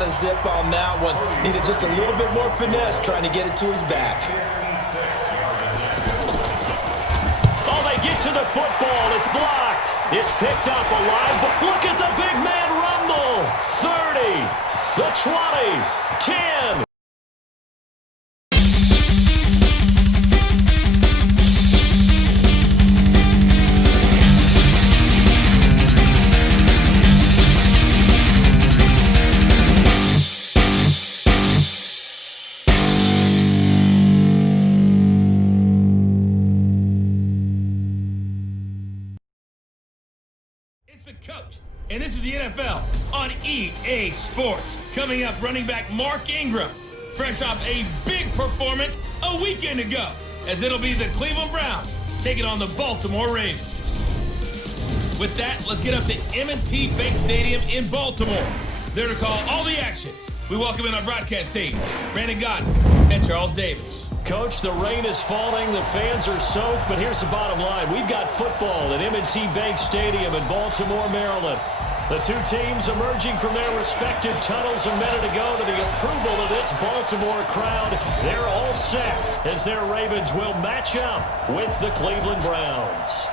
lot of zip on that one. Needed just a little bit more finesse trying to get it to his back. Oh, they get to the football. It's blocked. It's picked up alive, but look at the big man rumble. 30, the 20, 10. It's the coach, and this is the NFL on EA Sports. Coming up, running back Mark Ingram, fresh off a big performance a weekend ago, as it'll be the Cleveland Browns taking on the Baltimore Ravens. With that, let's get up to M&T Bank Stadium in Baltimore. There to call all the action, we welcome in our broadcast team, Brandon Godden and Charles Davis. Coach, the rain is falling, the fans are soaked, but here's the bottom line. We've got football at M&T Bank Stadium in Baltimore, Maryland. The two teams emerging from their respective tunnels a minute ago to the approval of this Baltimore crowd. They're all set as their Ravens will match up with the Cleveland Browns.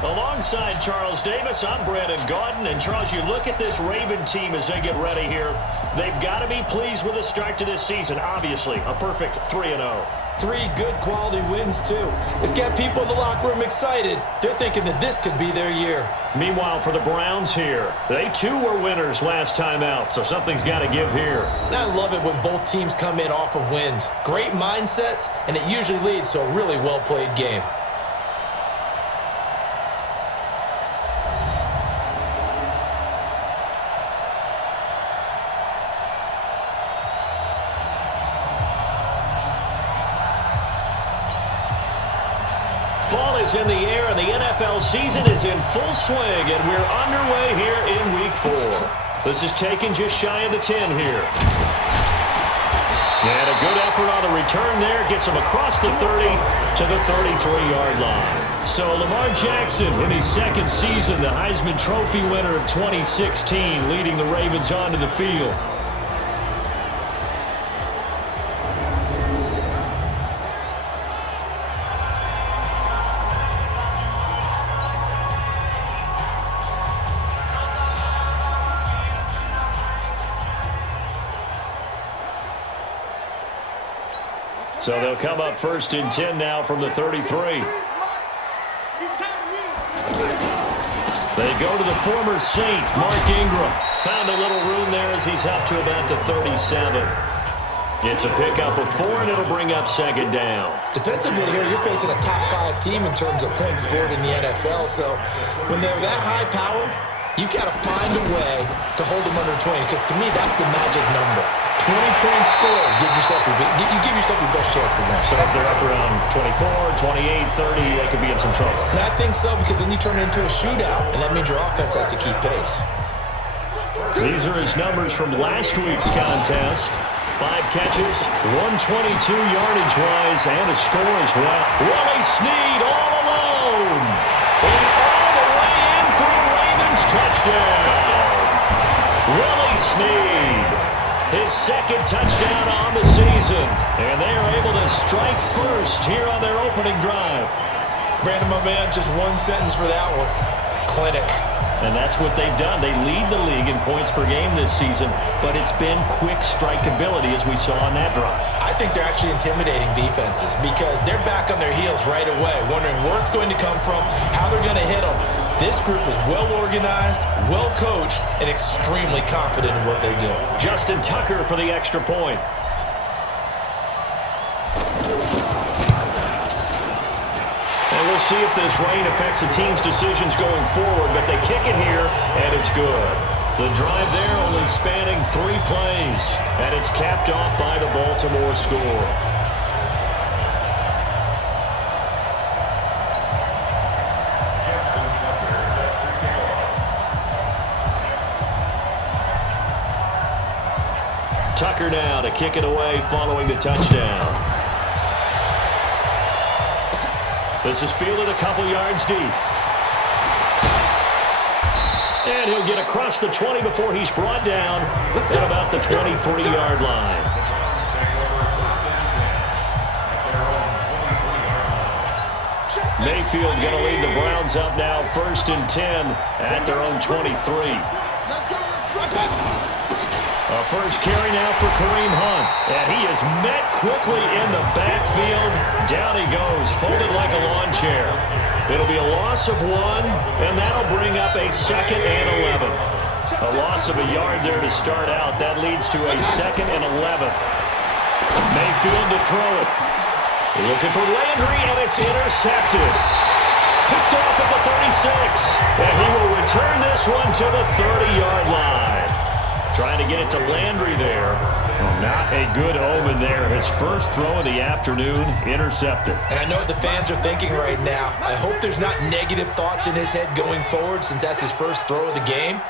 Alongside Charles Davis, I'm Brandon Godden. And Charles, you look at this Raven team as they get ready here. They've got to be pleased with the start to this season. Obviously, a perfect 3-0. 3 good quality wins, too. It's got people in the locker room excited. They're thinking that this could be their year. Meanwhile, for the Browns here, they too were winners last time out, so something's got to give here. And I love it when both teams come in off of wins. Great mindsets, and it usually leads to a really well-played game. Fall is in the air, and the NFL season is in full swing, and we're underway here in Week 4. This is taken just shy of the 10 here. And a good effort on the return there. Gets him across the 30 to the 33-yard line. So Lamar Jackson, in his second season, the Heisman Trophy winner of 2016, leading the Ravens onto the field. So they'll come up first and 10 now from the 33. They go to the former Saint, Mark Ingram. Found a little room there as he's up to about the 37. It's a pickup of 4, and it'll bring up second down. Defensively here, you're facing a top 5 team in terms of points scored in the NFL. So when they're that high-powered, you've got to find a way to hold them under 20, because to me, that's the magic number. 20-point score, you give yourself your best chance to win. So if they're up around 24, 28, 30, they could be in some trouble. And I think so, because then you turn it into a shootout, and that means your offense has to keep pace. These are his numbers from last week's contest. 5 catches, 122 yardage-wise, and a score as well. Willie Snead all alone. And all the way in for the Ravens touchdown. Willie Snead. His second touchdown on the season. And they are able to strike first here on their opening drive. Brandon, my man, just one sentence for that one. Clinic. And that's what they've done. They lead the league in points per game this season, but it's been quick strikeability as we saw on that drive. I think they're actually intimidating defenses because they're back on their heels right away, wondering where it's going to come from, how they're going to hit them. This group is well-organized, well-coached, and extremely confident in what they do. Justin Tucker for the extra point. And we'll see if this rain affects the team's decisions going forward, but they kick it here, and it's good. The drive there only spanning 3 plays, and it's capped off by the Baltimore score. Tucker now to kick it away following the touchdown. This is fielded a couple yards deep. And he'll get across the 20 before he's brought down at about the 23-yard line. Mayfield going to lead the Browns up now, 1st and 10 at their own 23. A first carry now for Kareem Hunt. And he is met quickly in the backfield. Down he goes, folded like a lawn chair. It'll be a loss of 1, and that'll bring up a 2nd and 11. A loss of a yard there to start out. That leads to a 2nd and 11. Mayfield to throw it. Looking for Landry, and it's intercepted. Picked off at the 36. And he will return this one to the 30-yard line. Trying to get it to Landry there. Well, not a good omen there. His first throw of the afternoon, intercepted. And I know what the fans are thinking right now. I hope there's not negative thoughts in his head going forward since that's his first throw of the game.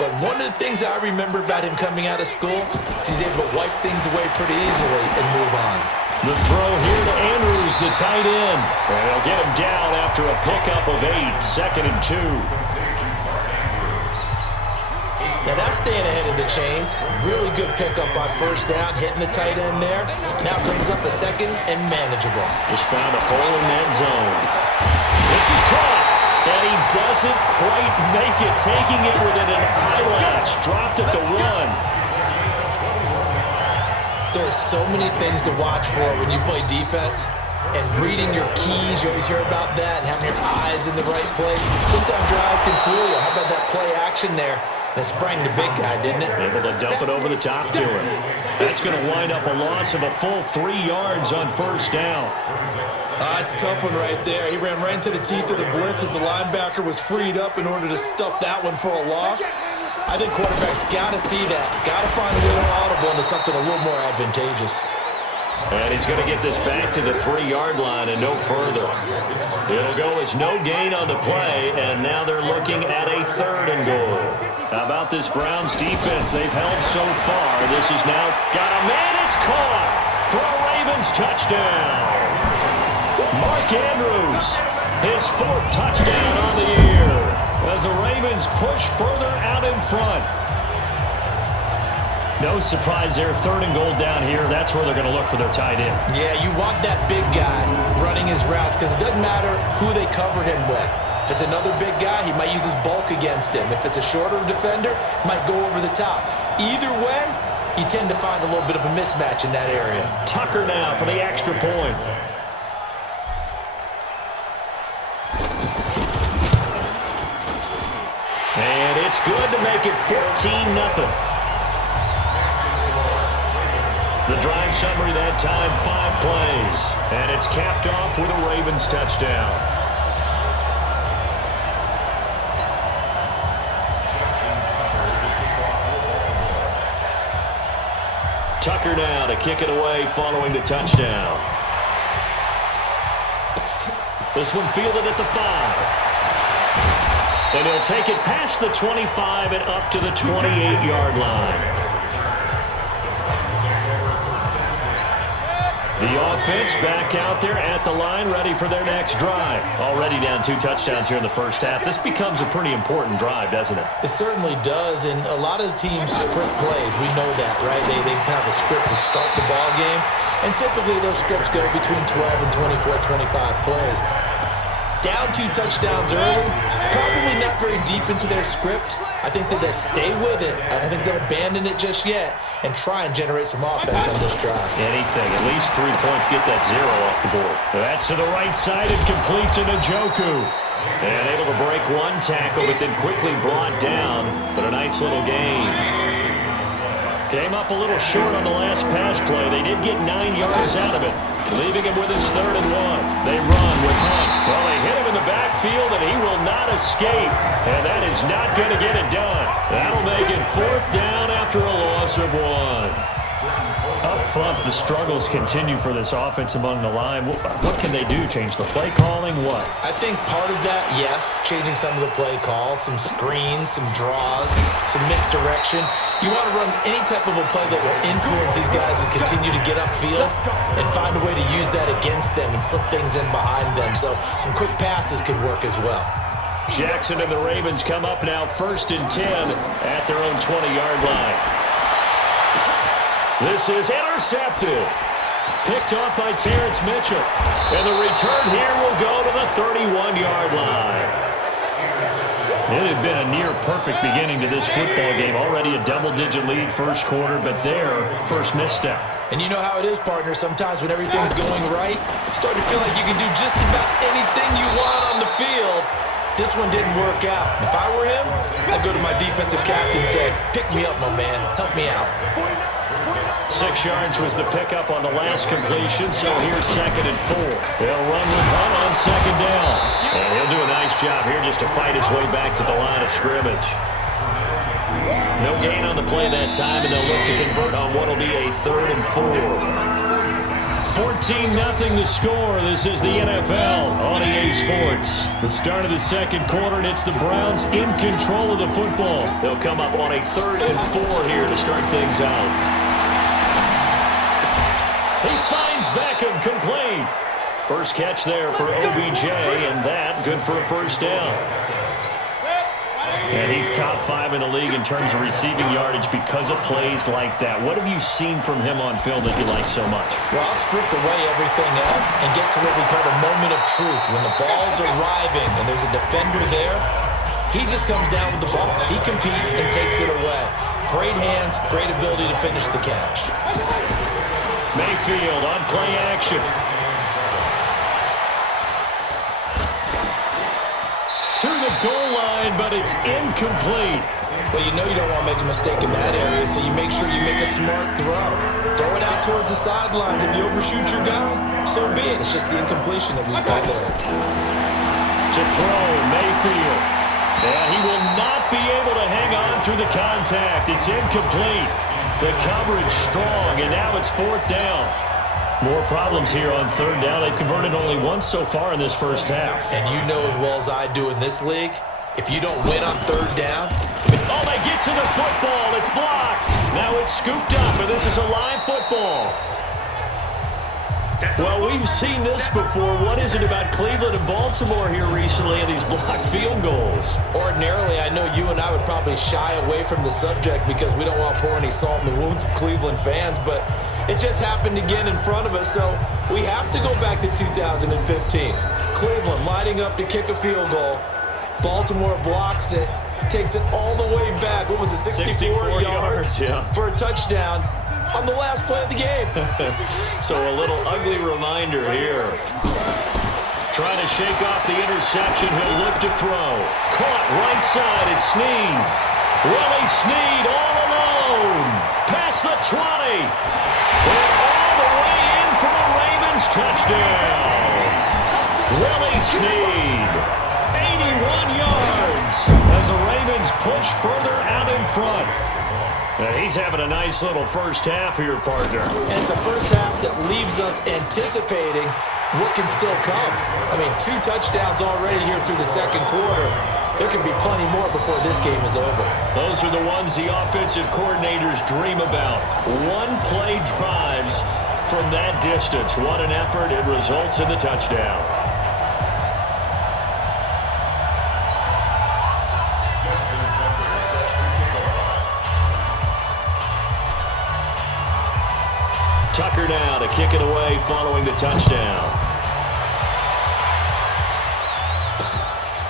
But one of the things I remember about him coming out of school is he's able to wipe things away pretty easily and move on. The throw here to Andrews, the tight end. And they'll get him down after a pickup of 8, 2nd and 2. Now that's staying ahead of the chains. Really good pickup on first down, hitting the tight end there. Now brings up a 2nd and manageable. Just found a hole in that zone. This is caught. And he doesn't quite make it, taking it within an eyelash. Dropped at the 1. There's so many things to watch for when you play defense. And reading your keys, you always hear about that, and having your eyes in the right place. Sometimes your eyes can fool you. How about that play action there? That sprang the big guy, didn't it? Able to dump it over the top to him. That's going to wind up a loss of a full 3 yards on first down. It's a tough one right there. He ran right into the teeth of the blitz as the linebacker was freed up in order to stuff that one for a loss. I think quarterbacks got to see that. Got to find a way to audible into something a little more advantageous. And he's going to get this back to the 3-yard line and no further. It'll go as no gain on the play, and now they're looking at a 3rd and goal. How about this Browns defense they've held so far? This is now got a man. It's caught for a Ravens touchdown. Mark Andrews, his 4th touchdown on the year as the Ravens push further out in front. No surprise there, 3rd and goal down here. That's where they're going to look for their tight end. Yeah, you want that big guy running his routes because it doesn't matter who they cover him with. If it's another big guy, he might use his bulk against him. If it's a shorter defender, might go over the top. Either way, you tend to find a little bit of a mismatch in that area. Tucker now for the extra point. And it's good to make it 14-0. The drive summary that time, 5 plays. And it's capped off with a Ravens touchdown. Tucker now to kick it away following the touchdown. This one fielded at the 5. And he'll take it past the 25 and up to the 28-yard line. The offense back out there at the line, ready for their next drive. Already down 2 touchdowns here in the first half. This becomes a pretty important drive, doesn't it? It certainly does, and a lot of the teams script plays. We know that, right? They have a script to start the ball game, and typically those scripts go between 12 and 24, 25 plays. Down 2 touchdowns early, probably not very deep into their script. I think that they'll stay with it. I don't think they'll abandon it just yet and try and generate some offense on this drive. Anything. At least 3 points, get that 0 off the board. That's to the right side and complete to Njoku. And able to break 1 tackle, but then quickly brought down. But a nice little gain. Came up a little short on the last pass play. They did get 9 yards out of it, leaving him with his 3rd and 1. They run with Hunt. Well, they hit him in the backfield, and he will not escape. And that is not going to get it done. That'll make it 4th down after a loss of 1. Up front, the struggles continue for this offense among the line. What can they do? Change the play calling? What? I think part of that, yes, changing some of the play calls, some screens, some draws, some misdirection. You want to run any type of a play that will influence these guys and continue to get upfield and find a way to use that against them and slip things in behind them. So some quick passes could work as well. Jackson and the Ravens come up now 1st and 10 at their own 20-yard line. This is intercepted. Picked off by Terrence Mitchell. And the return here will go to the 31-yard line. It had been a near-perfect beginning to this football game. Already a double-digit lead first quarter, but their first misstep. And you know how it is, partner. Sometimes when everything's going right, you start to feel like you can do just about anything you want on the field. This one didn't work out. If I were him, I'd go to my defensive captain and say, pick me up, my man. Help me out. 6 yards was the pickup on the last completion, so here's 2nd and 4. They'll run with one on 2nd down. And he'll do a nice job here just to fight his way back to the line of scrimmage. No gain on the play that time, and they'll look to convert on what will be a 3rd and 4. 14-0 the score. This is the NFL on EA Sports. The start of the second quarter, and it's the Browns in control of the football. They'll come up on a 3rd and 4 here to start things out. He finds Beckham complete. First catch there for OBJ, and that good for a first down. And he's top 5 in the league in terms of receiving yardage because of plays like that. What have you seen from him on film that you like so much? Well, I'll strip away everything else and get to what we call the moment of truth. When the ball's arriving and there's a defender there, he just comes down with the ball. He competes and takes it away. Great hands, great ability to finish the catch. Mayfield on play action. To the goal line, but it's incomplete. Well, you know you don't want to make a mistake in that area, so you make sure you make a smart throw. Throw it out towards the sidelines. If you overshoot your guy, so be it. It's just the incompletion that we saw there. To throw, Mayfield. And he will not be able to hang on through the contact. It's incomplete. The coverage strong, and now it's 4th down. More problems here on 3rd down. They've converted only once so far in this first half. And you know as well as I do in this league, if you don't win on 3rd down. Oh, they get to the football. It's blocked. Now it's scooped up, and this is a live football. Well, we've seen this before. What is it about Cleveland and Baltimore here recently and these blocked field goals? Ordinarily, I know you and I would probably shy away from the subject because we don't want to pour any salt in the wounds of Cleveland fans, but it just happened again in front of us, so we have to go back to 2015. Cleveland lining up to kick a field goal. Baltimore blocks it, takes it all the way back. What was it, 64 yards for a touchdown on the last play of the game. So a little ugly reminder here. Trying to shake off the interception. He'll look to throw. Caught right side. It's Snead. Willie Snead all alone. Past the 20. And all the way in for a Ravens touchdown. Willie Snead. 81 yards as the Ravens push further out in front. And he's having a nice little first half here, partner. And it's a first half that leaves us anticipating what can still come. I mean, 2 touchdowns already here through the second quarter. There could be plenty more before this game is over. Those are the ones the offensive coordinators dream about. One-play drives from that distance. What an effort. It results in the touchdown. Tucker now to kick it away following the touchdown.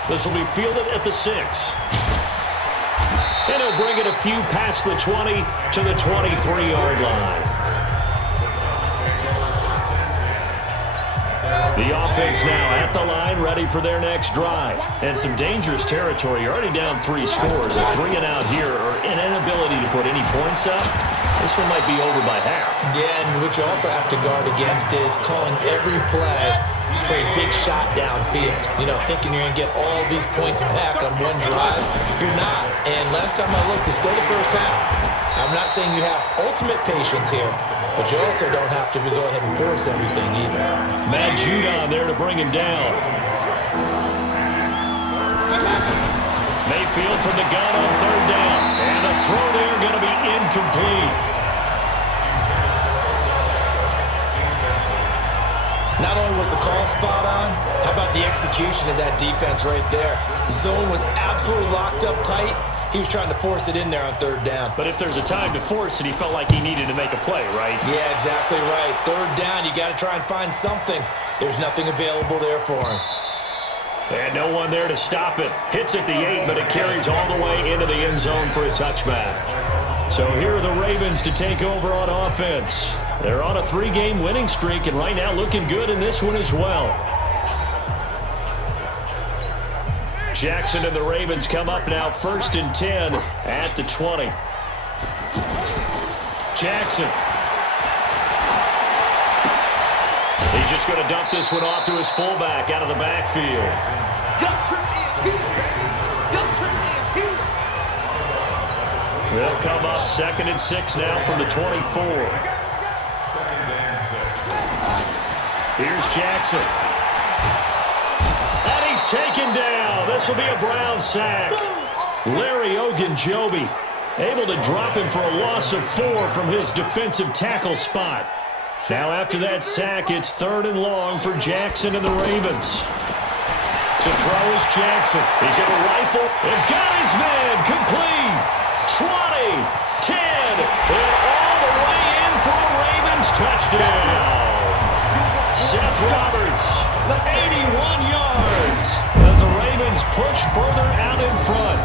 This will be fielded at the 6. And he'll bring it a few past the 20 to the 23-yard line. The offense now at the line, ready for their next drive. And some dangerous territory. You're already down 3 scores. A 3 and out here, or an inability to put any points up. This one might be over by half. Yeah, and what you also have to guard against is calling every play for a big shot downfield. You know, thinking you're going to get all these points back on one drive. You're not. And last time I looked, it's still the first half. I'm not saying you have ultimate patience here, but you also don't have to go ahead and force everything either. Matt Judon there to bring him down. Mayfield from the gun on 3rd down. And the throw there going to be incomplete. Not only was the call spot on, how about the execution of that defense right there? Zone was absolutely locked up tight. He was trying to force it in there on third down. But if there's a time to force it, he felt like he needed to make a play, right? Yeah, exactly right. Third down, you got to try and find something. There's nothing available there for him. And no one there to stop it. Hits at the 8, but it carries all the way into the end zone for a touchback. So here are the Ravens to take over on offense. They're on a 3-game winning streak, and right now looking good in this one as well. Jackson and the Ravens come up now 1st and 10 at the 20. Jackson. He's just going to dump this one off to his fullback out of the backfield. They'll come up 2nd and 6 now from the 24. Here's Jackson. And he's taken down. This will be a Brown sack. Larry Ogunjobi able to drop him for a loss of 4 from his defensive tackle spot. Now after that sack, it's 3rd and long for Jackson and the Ravens. To throw is Jackson. He's got a rifle and got his man complete. 20, 10, and all the way in for a Ravens touchdown. Seth Roberts, 81 yards as the Ravens push further out in front.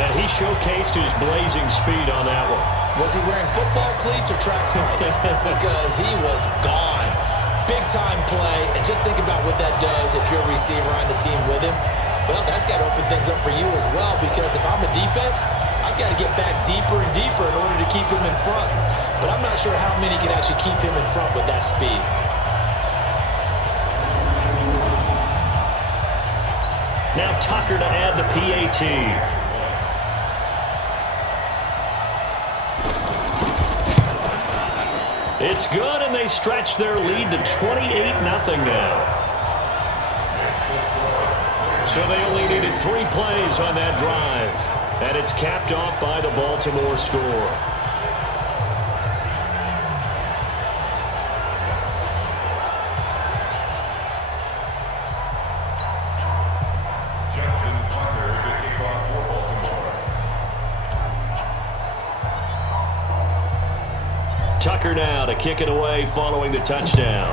And he showcased his blazing speed on that one. Was he wearing football cleats or track spikes? Because he was gone. Big-time play, and just think about what that does if you're a receiver on the team with him. Well, that's got to open things up for you as well, because if I'm a defense, I've got to get back deeper and deeper in order to keep him in front. But I'm not sure how many can actually keep him in front with that speed. Now Tucker to add the PAT. It's good, and they stretch their lead to 28-0 now. So they only needed 3 plays on that drive, and it's capped off by the Baltimore score. Tucker now to kick it away following the touchdown.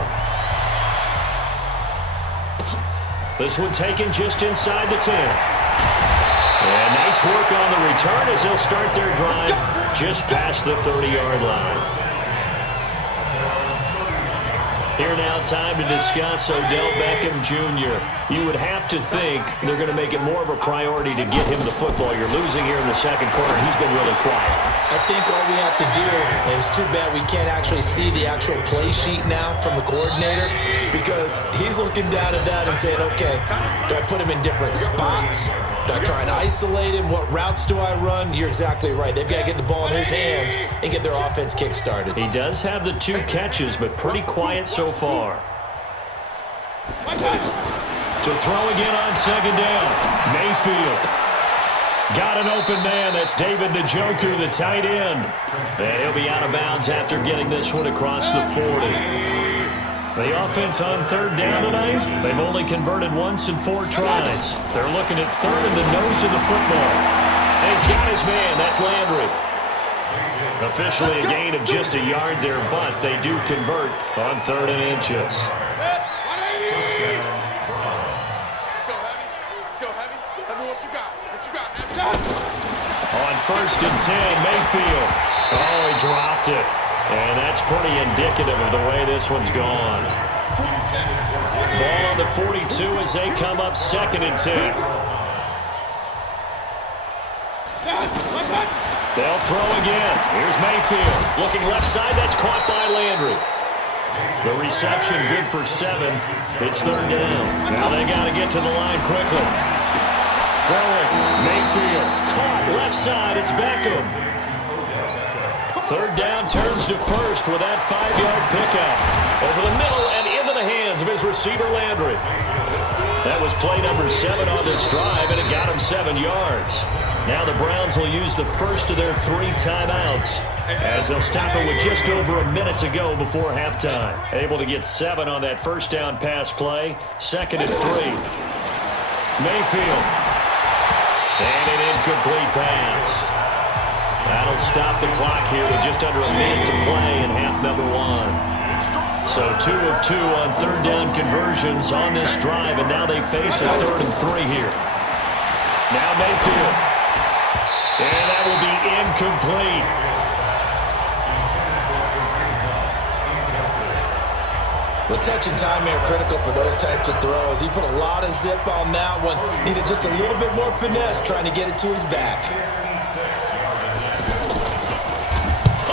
This one taken just inside the 10. And nice work on the return as they'll start their drive just past the 30-yard line. Here now, time to discuss Odell Beckham Jr. You would have to think they're going to make it more of a priority to get him the football. You're losing here in the second quarter. He's been really quiet. I think all we have to do, and it's too bad we can't actually see the actual play sheet now from the coordinator, because he's looking down at that and saying, okay, do I put him in different spots? Do I try and isolate him? What routes do I run? You're exactly right. They've got to get the ball in his hands and get their offense kick-started. He does have the 2 catches, but pretty quiet so far. To throw again on 2nd down. Mayfield. Got an open man. That's David Njoku, the tight end. And he'll be out of bounds after getting this one across the 40. The offense on 3rd down tonight, they've only converted once in 4 tries. They're looking at 3rd in the nose of the football. And he's got his man. That's Landry. Officially a gain of just a yard there, but they do convert on 3rd and inches. Let's go, Heavy. Let's go, Heavy. Heavy, what you got? What you got, man? On 1st and 10, Mayfield. Oh, he dropped it. And that's pretty indicative of the way this one's gone. Ball on the 42 as they come up 2nd and 10. They'll throw again. Here's Mayfield. Looking left side. That's caught by Landry. The reception good for 7. It's 3rd down. Now they got to get to the line quickly. Throwing. Mayfield. Caught left side. It's Beckham. 3rd down, turns to 1st with that 5-yard pickup. Over the middle and into the hands of his receiver, Landry. That was play number 7 on this drive, and it got him 7 yards. Now the Browns will use the first of their 3 timeouts as as they'll stop it with just over a minute to go before halftime. Able to get 7 on that first down pass play. 2nd and 3. Mayfield. And an incomplete pass. That'll stop the clock here with just under a minute to play in half number 1. So 2 of 2 on third down conversions on this drive, and now they face a 3rd and 3 here. Now Mayfield. And that will be incomplete. Well, touch and time here critical for those types of throws. He put a lot of zip on that one. Needed just a little bit more finesse trying to get it to his back.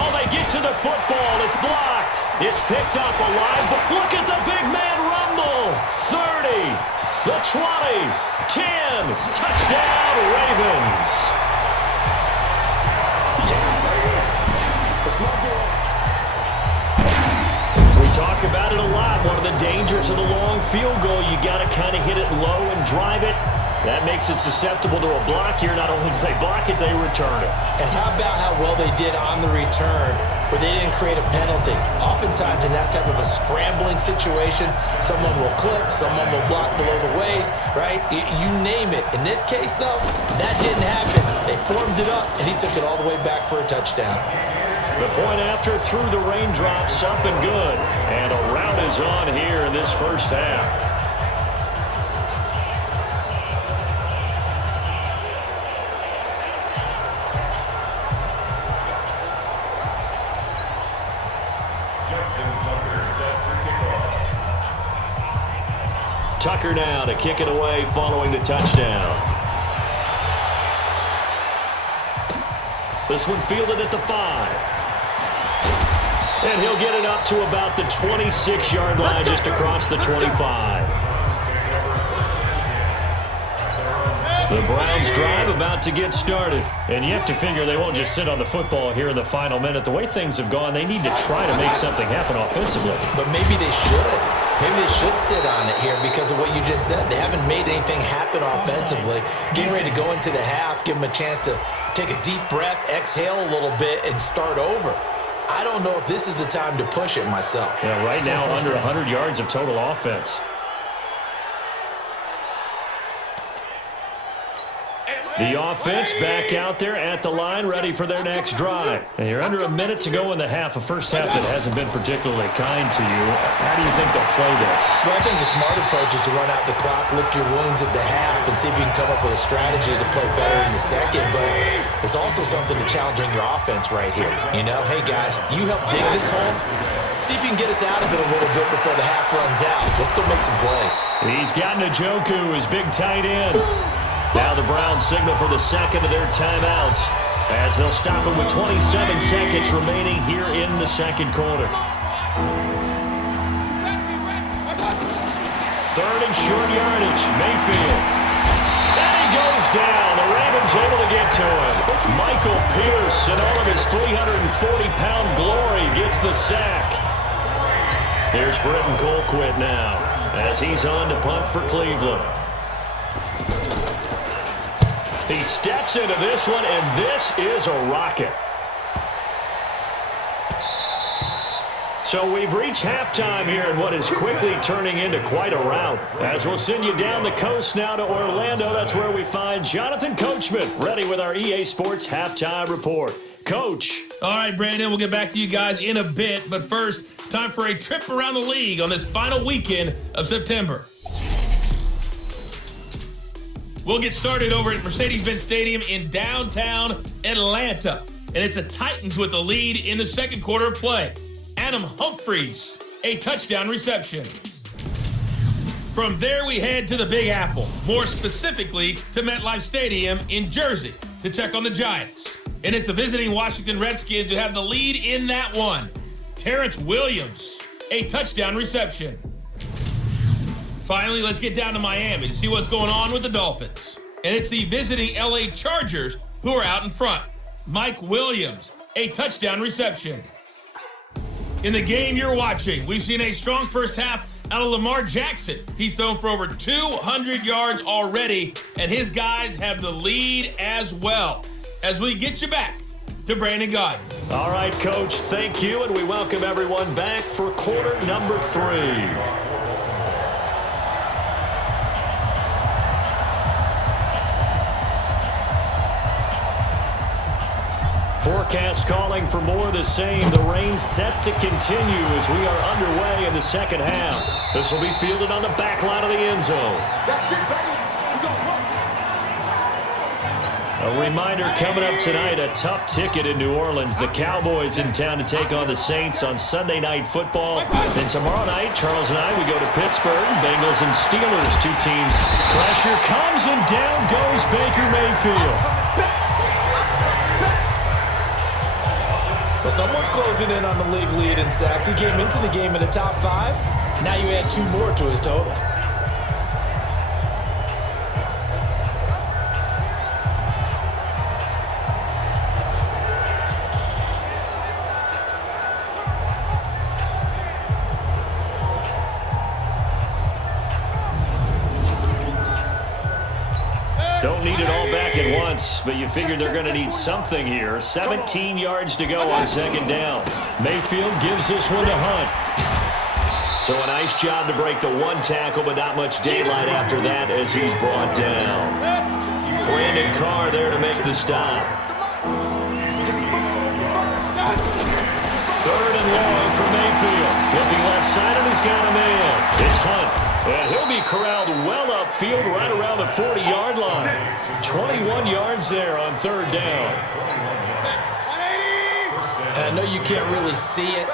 Oh, they get to the football. It's blocked. It's picked up alive, but look at the big man rumble. 30, the 20, 10, touchdown Ravens. We talk about it a lot. One of the dangers of the long field goal, you got to kind of hit it low and drive it. That makes it susceptible to a block here. Not only do they block it, they return it. And how about how well they did on the return where they didn't create a penalty? Oftentimes in that type of a scrambling situation, someone will clip, someone will block below the waist, right? You name it. In this case, though, that didn't happen. They formed it up, and he took it all the way back for a touchdown. The point after through the raindrops, up and good. And a rout is on here in this first half. Tucker now to kick it away following the touchdown. This one fielded at the 5. And he'll get it up to about the 26-yard line, just across the 25. The Browns drive about to get started. And you have to figure they won't just sit on the football here in the final minute. The way things have gone, they need to try to make something happen offensively. But maybe they should. Maybe they should sit on it here because of what you just said. They haven't made anything happen offensively. Getting ready to go into the half, give them a chance to take a deep breath, exhale a little bit, and start over. I don't know if this is the time to push it myself. Yeah, right now under 100 yards of total offense. The offense back out there at the line, ready for their next drive. And you're under a minute to go in the half, a first half that hasn't been particularly kind to you. How do you think they'll play this? Well, I think the smart approach is to run out the clock, lick your wounds at the half, and see if you can come up with a strategy to play better in the second. But there's also something to challenging your offense right here. You know, hey, guys, you help dig this hole. See if you can get us out of it a little bit before the half runs out. Let's go make some plays. He's got Njoku, his big tight end. Now the Browns signal for the second of their timeouts as they'll stop it with 27 seconds remaining here in the second quarter. 3rd and short yardage, Mayfield. And he goes down. The Ravens able to get to him. Michael Pierce, in all of his 340-pound glory, gets the sack. Here's Britton Colquitt now as he's on to punt for Cleveland. He steps into this one, and this is a rocket. So we've reached halftime here in what is quickly turning into quite a rout. As we'll send you down the coast now to Orlando, that's where we find Jonathan Coachman, ready with our EA Sports Halftime Report. Coach. All right, Brandon, we'll get back to you guys in a bit. But first, time for a trip around the league on this final weekend of September. We'll get started over at Mercedes-Benz Stadium in downtown Atlanta. And it's the Titans with the lead in the second quarter of play. Adam Humphries, a touchdown reception. From there, we head to the Big Apple, more specifically to MetLife Stadium in Jersey, to check on the Giants. And it's the visiting Washington Redskins who have the lead in that one. Terrence Williams, a touchdown reception. Finally, let's get down to Miami to see what's going on with the Dolphins. And it's the visiting LA Chargers who are out in front. Mike Williams, a touchdown reception. In the game you're watching, we've seen a strong first half out of Lamar Jackson. He's thrown for over 200 yards already, and his guys have the lead as well. As we get you back to Brandon Gaudin. All right, Coach, thank you, and we welcome everyone back for quarter number 3. Forecast calling for more of the same. The rain set to continue as we are underway in the second half. This will be fielded on the back line of the end zone. A reminder coming up tonight, a tough ticket in New Orleans. The Cowboys in town to take on the Saints on Sunday Night Football. Then tomorrow night, Charles and I, we go to Pittsburgh. Bengals and Steelers, 2 teams. Pressure comes and down goes Baker Mayfield. Well, someone's closing in on the league lead in sacks. He came into the game in the top 5. Now you add 2 more to his total. Don't need it all back at once, but you figure they're going to need something here. 17 yards to go on second down. Mayfield gives this one to Hunt. So a nice job to break the 1 tackle, but not much daylight after that as he's brought down. Brandon Carr there to make the stop. 3rd and long for Mayfield. Looking left side, and he's got a man. It's Hunt. And he'll be corralled well upfield right around the 40-yard line. 21 yards there on 3rd down. And I know you can't really see it,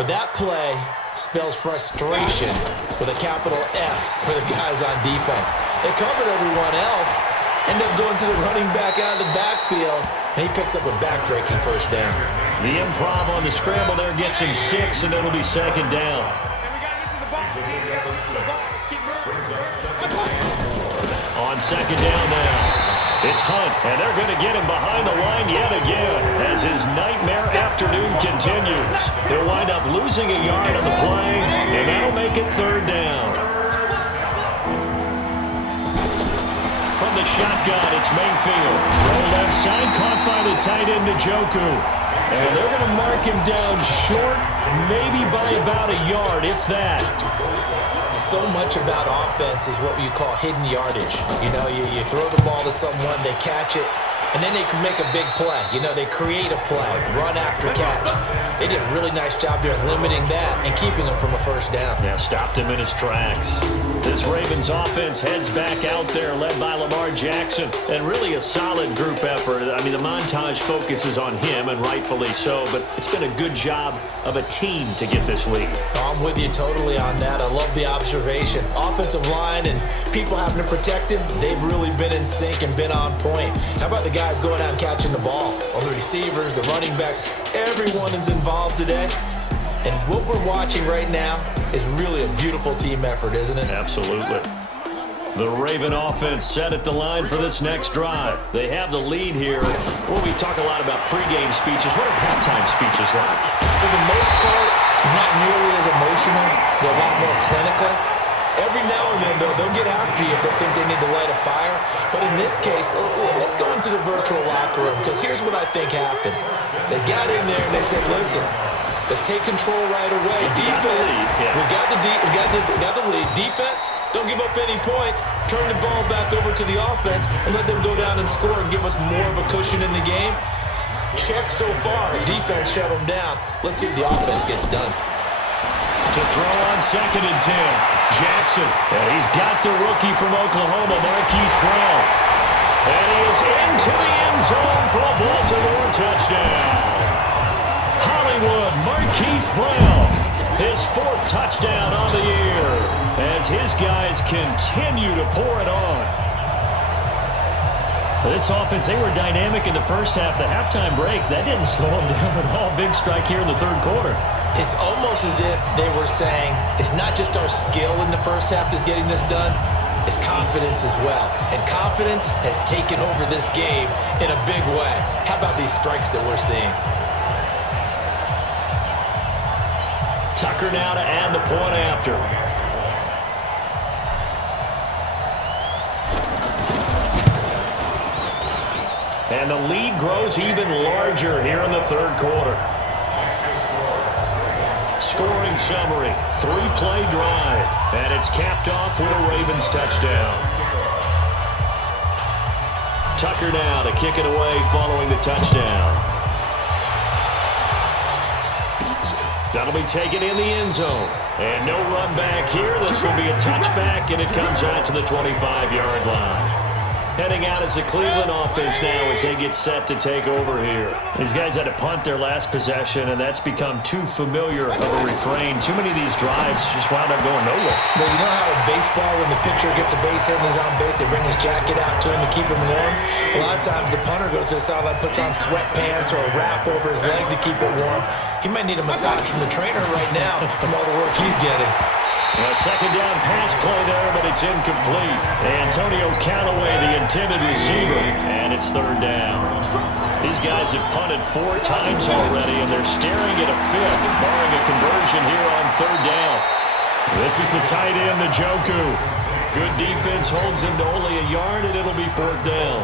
but that play spells frustration with a capital F for the guys on defense. They covered everyone else, end up going to the running back out of the backfield, and he picks up a back-breaking 1st down. The improv on the scramble there gets him 6, and it'll be 2nd down. On 2nd down now, it's Hunt, and they're going to get him behind the line yet again as his nightmare afternoon continues. He'll wind up losing a yard on the play, and that'll make it 3rd down. From the shotgun, it's Mayfield. Throw left side, caught by the tight end, Njoku. And they're going to mark him down short, maybe by about a yard, if that. So much about offense is what you call hidden yardage. You know, you throw the ball to someone, they catch it, and then they can make a big play. You know, they create a play, run after catch. They did a really nice job there limiting that and keeping him from a 1st down. Yeah, stopped him in his tracks. This Ravens offense heads back out there, led by Lamar Jackson, and really a solid group effort. I mean, the montage focuses on him, and rightfully so, but it's been a good job of a team to get this lead. I'm with you totally on that. I love the observation. Offensive line and people having to protect him, they've really been in sync and been on point. How about the guys going out and catching the ball? All the receivers, the running backs, everyone is involved today. And what we're watching right now is really a beautiful team effort, isn't it? Absolutely. The Raven offense set at the line for this next drive. They have the lead here. Well, we talk a lot about pregame speeches. What are halftime speeches like? For the most part, not nearly as emotional. They're a lot more clinical. Every now and then, they'll get after you if they think they need to light a fire. But in this case, let's go into the virtual locker room, because here's what I think happened. They got in there and they said, listen, let's take control right away. Defense, we got the lead. Defense, don't give up any points. Turn the ball back over to the offense and let them go down and score and give us more of a cushion in the game. Check so far. Defense shut them down. Let's see if the offense gets done. To throw on 2nd and 10. Jackson, and he's got the rookie from Oklahoma, Marquise Brown. And he is into the end zone for a Baltimore touchdown. Hollywood, Marquise Brown, his 4th touchdown on the year as his guys continue to pour it on. This offense, they were dynamic in the first half. The halftime break, that didn't slow them down at all. Big strike here in the 3rd quarter. It's almost as if they were saying, it's not just our skill in the first half that's getting this done, it's confidence as well. And confidence has taken over this game in a big way. How about these strikes that we're seeing? Tucker now to add the point after. And the lead grows even larger here in the third quarter. Scoring summary, 3-play drive, and it's capped off with a Ravens touchdown. Tucker now to kick it away following the touchdown. That'll be taken in the end zone. And no run back here. This will be a touchback, and it comes out to the 25-yard line. Heading out is the Cleveland offense now as they get set to take over here. These guys had to punt their last possession, and that's become too familiar of a refrain. Too many of these drives just wound up going nowhere. Well, you know how in baseball, when the pitcher gets a base hit and he's on base, they bring his jacket out to him to keep him warm? A lot of times the punter goes to the sideline, puts on sweatpants or a wrap over his leg to keep it warm. He might need a massage from the trainer right now from all the work he's getting. A second down pass play there, but it's incomplete. Antonio Callaway, the intended receiver, and it's third down. These guys have punted 4 times already, and they're staring at a fifth, barring a conversion here on third down. This is the tight end, Njoku. Good defense holds him to only a yard, and it'll be fourth down.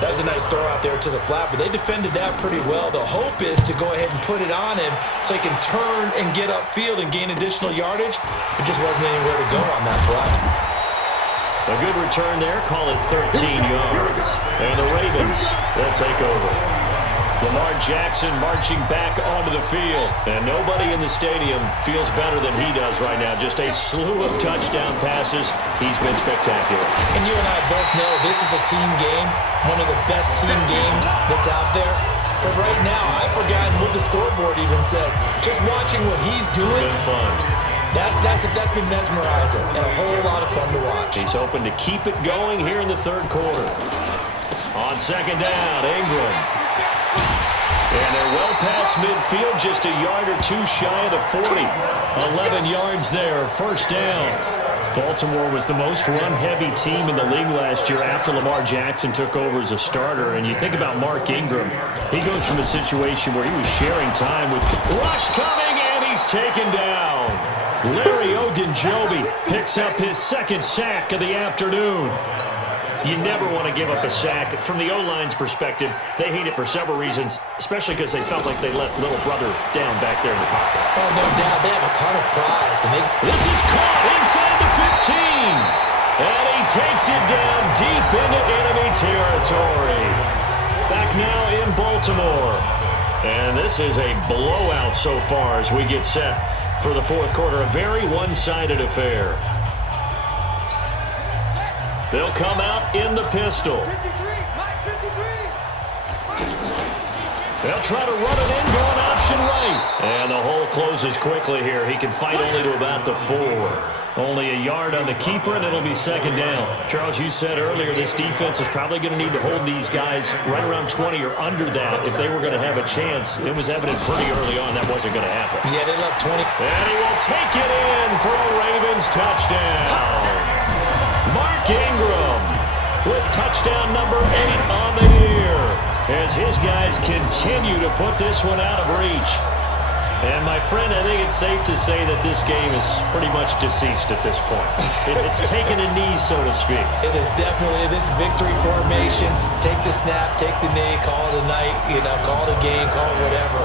That was a nice throw out there to the flat, but they defended that pretty well. The hope is to go ahead and put it on him so he can turn and get upfield and gain additional yardage. There just wasn't anywhere to go on that play. A good return there, call it 13 yards. And the Ravens, they'll take over. Lamar Jackson marching back onto the field. And nobody in the stadium feels better than he does right now. Just a slew of touchdown passes. He's been spectacular. And you and I both know this is a team game, one of the best team games that's out there. But right now, I've forgotten what the scoreboard even says. Just watching what he's doing. It's been fun. That's been mesmerizing and a whole lot of fun to watch. He's hoping to keep it going here in the third quarter. On second down, Ingram. And they're well past midfield, just a yard or two shy of the 40. 11 yards there, first down. Baltimore was the most run-heavy team in the league last year after Lamar Jackson took over as a starter. And you think about Mark Ingram, he goes from a situation where he was sharing time with rush coming, and he's taken down. Larry Ogunjobi picks up his second sack of the afternoon. You never want to give up a sack. From the O-line's perspective, they hate it for several reasons, especially because they felt like they let little brother down back there in the pocket. Oh, no doubt. They have a ton of pride. This is caught inside the 15. And he takes it down deep into enemy territory. Back now in Baltimore. And this is a blowout so far as we get set for the fourth quarter. A very one-sided affair. They'll come out in the pistol. They'll try to run it in, going option right. And the hole closes quickly here. He can fight only to about the 4. Only a yard on the keeper, and it'll be second down. Charles, you said earlier this defense is probably going to need to hold these guys right around 20 or under that if they were going to have a chance. It was evident pretty early on that wasn't going to happen. Yeah, they left 20. And he will take it in for a Ravens touchdown. Mark Ingram with touchdown number 8 on the year as his guys continue to put this one out of reach. And my friend, I think it's safe to say that this game is pretty much deceased at this point. It's taken a knee, so to speak. It is definitely this victory formation. Take the snap, take the knee, call it a night, call it a game, call it whatever.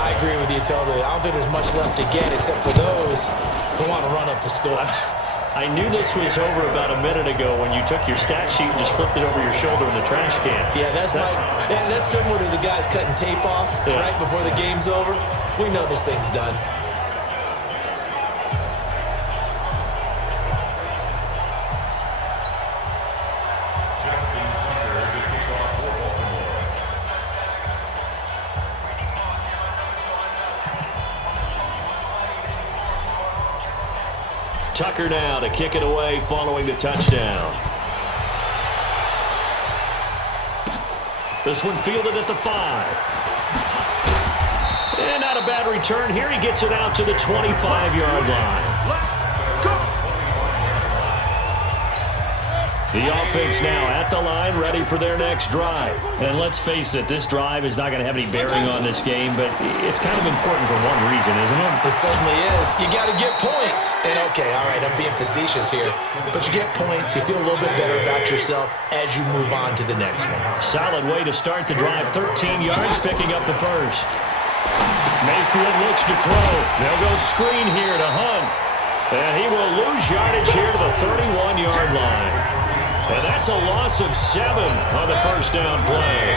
I agree with you totally. I don't think there's much left to get except for those who want to run up the score. I knew this was over about a minute ago when you took your stat sheet and just flipped it over your shoulder in the trash can. Yeah, that's similar to the guys cutting tape off right before the game's over. We know this thing's done. Tucker now to kick it away following the touchdown. This one fielded at the 5. And not a bad return here. He gets it out to the 25-yard line. The offense now at the line, ready for their next drive. And let's face it, this drive is not going to have any bearing on this game, but it's kind of important for one reason, isn't it? It certainly is. You got to get points. And okay, all right, I'm being facetious here, but you get points, you feel a little bit better about yourself as you move on to the next one. Solid way to start the drive, 13 yards, picking up the first. Mayfield looks to throw. They'll go screen here to Hunt. And he will lose yardage here to the 31-yard line. And that's a loss of 7 on the first down play.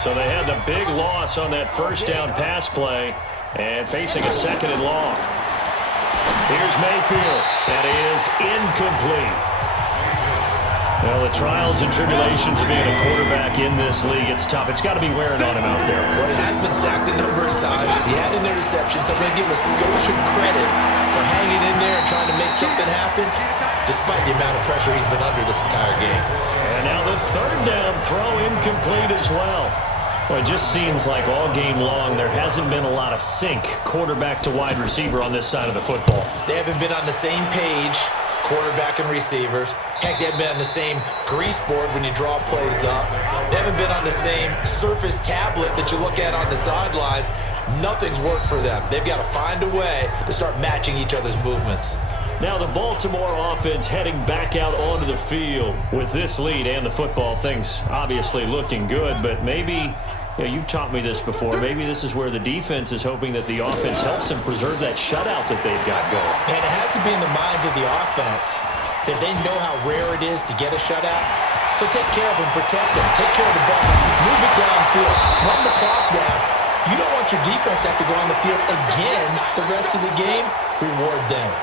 So they had the big loss on that first down pass play and facing a second and long. Here's Mayfield. That is incomplete. Well, the trials and tribulations of being a quarterback in this league, it's tough. It's got to be wearing on him out there. Well, he has been sacked a number of times. He had an interception, so I'm going to give him a skosh of credit for hanging in there and trying to make something happen, despite the amount of pressure he's been under this entire game. And now the third down throw incomplete as well. Well, it just seems like all game long there hasn't been a lot of sync quarterback to wide receiver on this side of the football. They haven't been on the same page, quarterback and receivers. Heck, they haven't been on the same grease board when you draw plays up. They haven't been on the same surface tablet that you look at on the sidelines. Nothing's worked for them. They've got to find a way to start matching each other's movements. Now the Baltimore offense heading back out onto the field with this lead and the football. Things obviously looking good, but maybe, you've taught me this before, maybe this is where the defense is hoping that the offense helps them preserve that shutout that they've got going. And it has to be in the minds of the offense that they know how rare it is to get a shutout. So take care of them, protect them, take care of the ball, move it downfield, run the clock down. You don't want your defense to have to go on the field again the rest of the game. Reward them.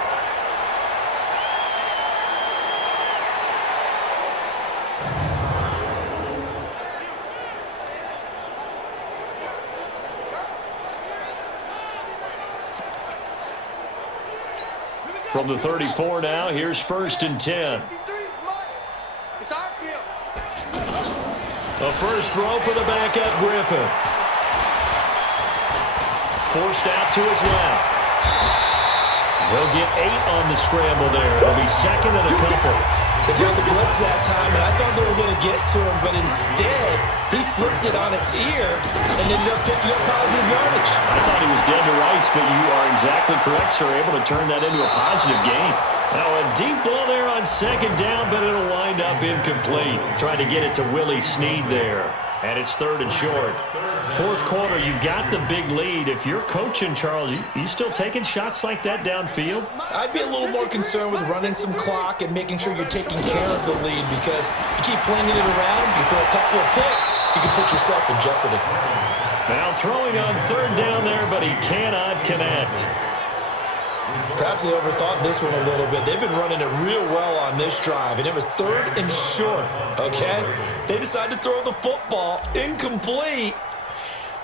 From the 34 now, here's 1st and 10. A first throw for the backup, Griffin. Forced out to his left. He'll get 8 on the scramble there. It'll be second and a couple. They got the blitz that time, and I thought they were going to get to him, but instead, he flipped it on its ear and ended up picking up positive yardage. I thought he was dead to rights, but you are exactly correct, sir. Able to turn that into a positive gain. Now a deep ball there on second down, but it'll wind up incomplete. Trying to get it to Willie Snead there. And it's 3rd and short. Fourth quarter, you've got the big lead. If you're coaching, Charles, you still taking shots like that downfield? I'd be a little more concerned with running some clock and making sure you're taking care of the lead, because you keep flinging it around, you throw a couple of picks, you can put yourself in jeopardy. Now throwing on 3rd down there, but he cannot connect. Perhaps they overthought this one a little bit. They've been running it real well on this drive, and it was 3rd and short, okay? They decided to throw the football incomplete.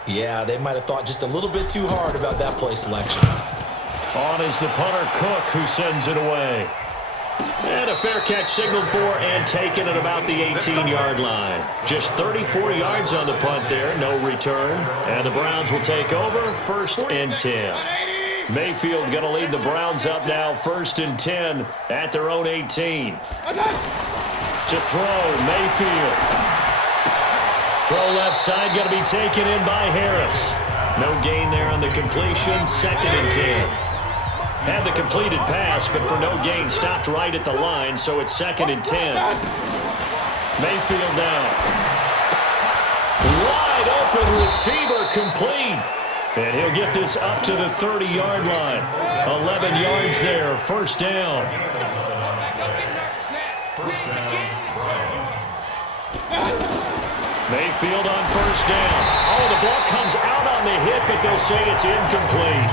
Yeah, they might have thought just a little bit too hard about that play selection. On is the punter, Cook, who sends it away. And a fair catch signaled for and taken at about the 18-yard line. Just 34 yards on the punt there, no return. And the Browns will take over, 1st and 10. Mayfield going to lead the Browns up now, 1st and 10 at their own 18. To throw, Mayfield. Throw left side, going to be taken in by Harris. No gain there on the completion, 2nd and 10. Had the completed pass, but for no gain, stopped right at the line, so it's 2nd and 10. Mayfield down. Wide open receiver complete. And he'll get this up to the 30-yard line. 11 yards there, 1st down. Mayfield on 1st down. Oh, the ball comes out on the hit, but they'll say it's incomplete.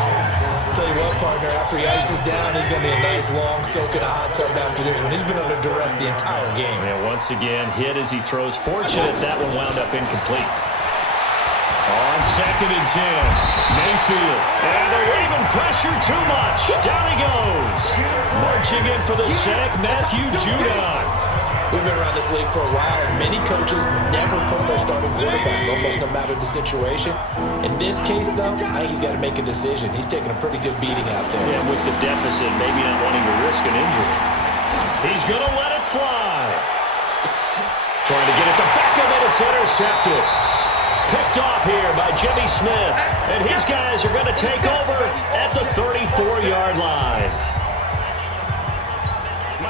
Tell you what, partner, after he ices down, he's going to be a nice long soak in a hot tub after this one. He's been under duress the entire game. And once again, hit as he throws. Fortunate that one wound up incomplete. On 2nd and 10, Mayfield. And they're leaving pressure too much. Down he goes. Marching in for the sack, Matthew Judon. We've been around this league for a while, and many coaches never put their starting quarterback, almost no matter the situation. In this case, though, I think he's got to make a decision. He's taking a pretty good beating out there. Yeah, with the deficit, maybe not wanting to risk an injury. He's going to let it fly. It's intercepted. Picked off here by Jimmy Smith. And his guys are going to take over at the 34-yard line.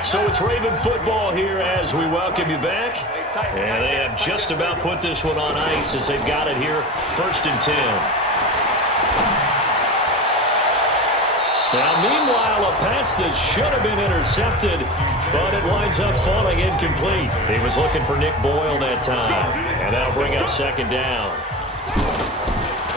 So it's Raven football here as we welcome you back. And they have just about put this one on ice as they've got it here, 1st and 10. Now, meanwhile, a pass that should have been intercepted, but it winds up falling incomplete. He was looking for Nick Boyle that time, and that'll bring up 2nd down.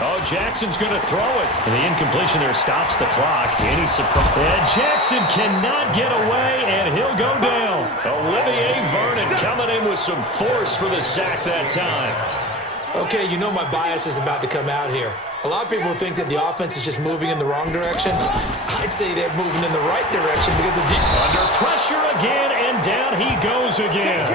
Oh, Jackson's going to throw it. And the incompletion there stops the clock. Any surprise? And Jackson cannot get away, and he'll go down. Olivier Vernon coming in with some force for the sack that time. Okay, you know my bias is about to come out here. A lot of people think that the offense is just moving in the wrong direction. I'd say they're moving in the right direction because of under pressure again, and down he goes again.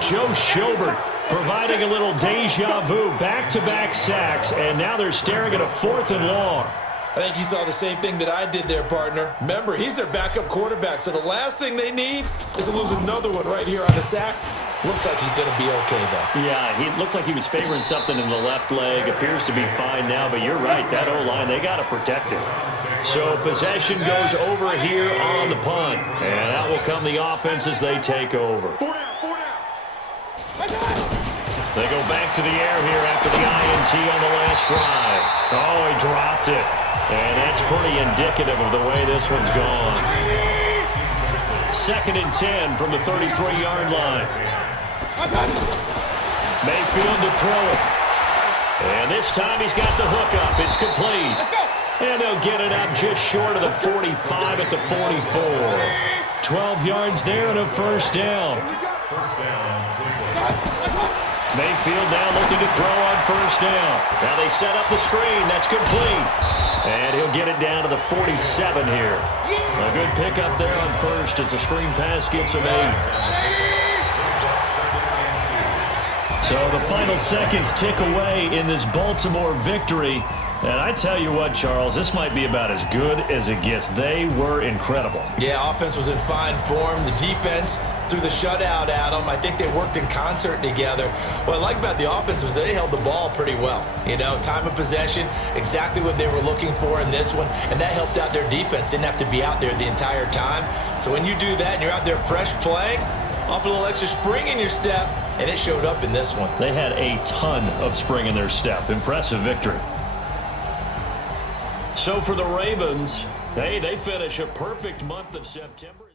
Joe Schobert providing a little deja vu, back-to-back sacks, and now they're staring at a 4th and long. I think you saw the same thing that I did there, partner. Remember, he's their backup quarterback, so the last thing they need is to lose another one right here on the sack. Looks like he's going to be okay, though. Yeah, he looked like he was favoring something in the left leg. Appears to be fine now, but you're right. That O-line, they got to protect it. So possession goes over here on the punt, and out will come the offense as they take over. They go back to the air here after the INT on the last drive. Oh, he dropped it. And that's pretty indicative of the way this one's gone. 2nd and 10 from the 33-yard line. Mayfield to throw it. And this time he's got the hook up. It's complete. And they'll get it up just short of the 45 at the 44. 12 yards there and a 1st down. Mayfield now looking to throw on 1st down. Now they set up the screen. That's complete. And he'll get it down to the 47 here. A good pickup there on 1st as the screen pass gets him 8. So the final seconds tick away in this Baltimore victory. And I tell you what, Charles, this might be about as good as it gets. They were incredible. Yeah, offense was in fine form. The defense through the shutout, Adam, I think they worked in concert together. What I like about the offense was they held the ball pretty well. You know, time of possession, exactly what they were looking for in this one, and that helped out their defense. Didn't have to be out there the entire time. So when you do that and you're out there fresh playing, off a little extra spring in your step, and it showed up in this one. They had a ton of spring in their step. Impressive victory. So for the Ravens, hey, they finish a perfect month of September.